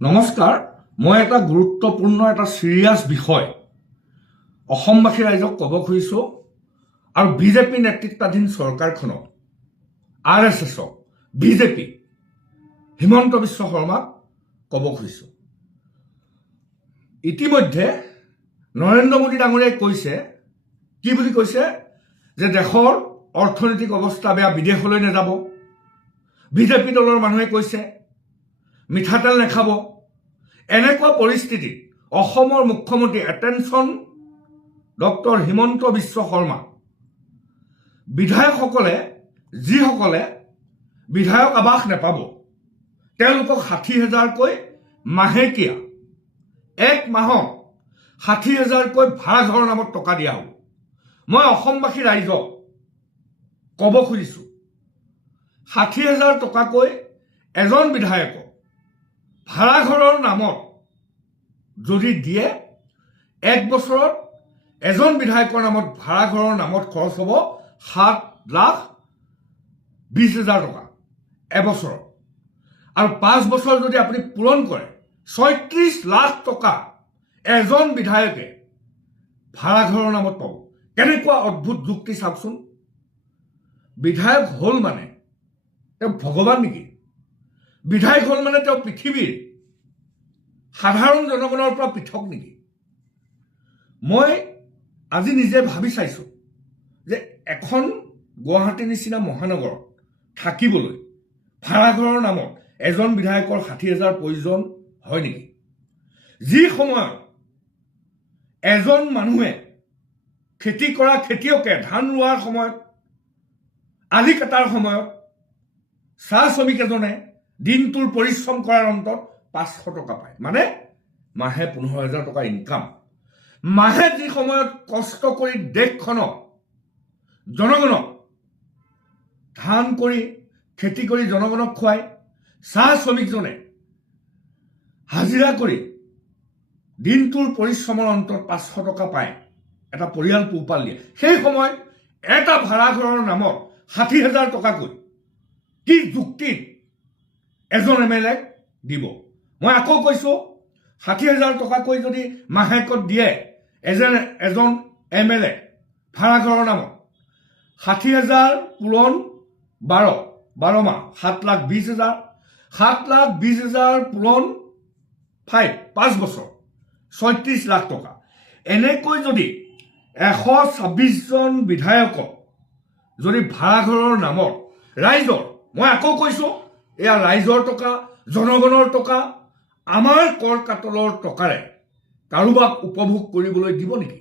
নমস্কাৰ, মই এটা গুৰুত্বপূৰ্ণ এটা সিৰিয়াছ বিষয় অসমবাসী ৰাইজক ক'ব খুজিছোঁ আৰু বিজেপি নেতৃত্বাধীন চৰকাৰখনক RSSক বিজেপি হিমন্ত বিশ্ব শৰ্মাক ক'ব খুজিছোঁ। ইতিমধ্যে নৰেন্দ্ৰ মোদী ডাঙৰীয়াই কৈছে, কি বুলি কৈছে যে দেশৰ অৰ্থনৈতিক অৱস্থা বেয়া, বিদেশলৈ নাযাব। বিজেপি দলৰ মানুহে কৈছে মিঠাতেল নাখাব। এনেকুৱা পৰিস্থিতিত অসমৰ মুখ্যমন্ত্ৰী এটেনশ্যন ডক্টৰ হিমন্ত বিশ্ব শৰ্মা বিধায়কসকলে যিসকলে বিধায়ক আৱাস নাপাব তেওঁলোকক 60,000কৈ মাহেকীয়া এক মাহত 60,000কৈ ভাড়া ঘৰৰ নামত টকা দিয়া হ'ব। মই অসমবাসী ৰাইজক ক'ব খুজিছোঁ 60,000 টকাকৈ এজন বিধায়কক ভাড়া ঘৰৰ নামত যদি দিয়ে, এক বছৰত এজন বিধায়কৰ নামত ভাড়া ঘৰৰ নামত খৰচ হ'ব 7,20,000 টকা এবছৰত। আৰু 5 বছৰ যদি আপুনি পূৰণ কৰে 36 লাখ টকা এজন বিধায়কে ভাড়া ঘৰৰ নামত পাব। কেনেকুৱা অদ্ভুত যুক্তি চাওকচোন। বিধায়ক হ'ল মানে তেওঁ ভগৱান নেকি? বিধায়ক হ'ল মানে তেওঁ পৃথিৱীৰ সাধাৰণ জনগণৰ পৰা পৃথক নেকি? মই আজি নিজে ভাবি চাইছোঁ যে এখন গুৱাহাটীৰ নিচিনা মহানগৰত থাকিবলৈ ভাড়া ঘৰৰ নামত এজন বিধায়কৰ 60,000 প্ৰয়োজন হয় নেকি? যি সময়ত এজন মানুহে খেতি কৰা খেতিয়কে ধান ৰোৱাৰ সময়ত, আলি কটাৰ সময়ত চাহ শ্ৰমিক এজনে দিনটোৰ পৰিশ্ৰম কৰাৰ অন্তত 500 টকা পায়, মানে মাহে 15,000 টকা ইনকাম। মাহে যি সময়ত কষ্ট কৰি দেশখনক জনগণক ধান কৰি খেতি কৰি জনগণক খুৱাই, চাহ শ্ৰমিকজনে হাজিৰা কৰি দিনটোৰ পৰিশ্ৰমৰ অন্তত 500 টকা পায়, এটা পৰিয়াল পোহপাল দিয়ে। সেই সময়ত এটা ভাড়া ঘৰৰ নামত 60,000 টকাকৈ কি যুক্তিত এজন MLA দিব? মই আকৌ কৈছোঁ 60,000 টকাকৈ যদি মাহেকত দিয়ে এজন MLA ভাড়া ঘৰৰ নামত, 60,000 পূৰণ 12 মাহ 7,20,000, 7,20,000 পূৰণ 5 বছৰ 36 লাখ টকা। এনেকৈ যদি 126জন বিধায়কক যদি ভাড়া ঘৰৰ নামত ৰাইজৰ, মই আকৌ কৈছোঁ এয়া ৰাইজৰ টকা, জনগণৰ টকা, আমাৰ কৰ কাটলৰ টকাৰে কাৰোবাক উপভোগ কৰিবলৈ দিব নেকি?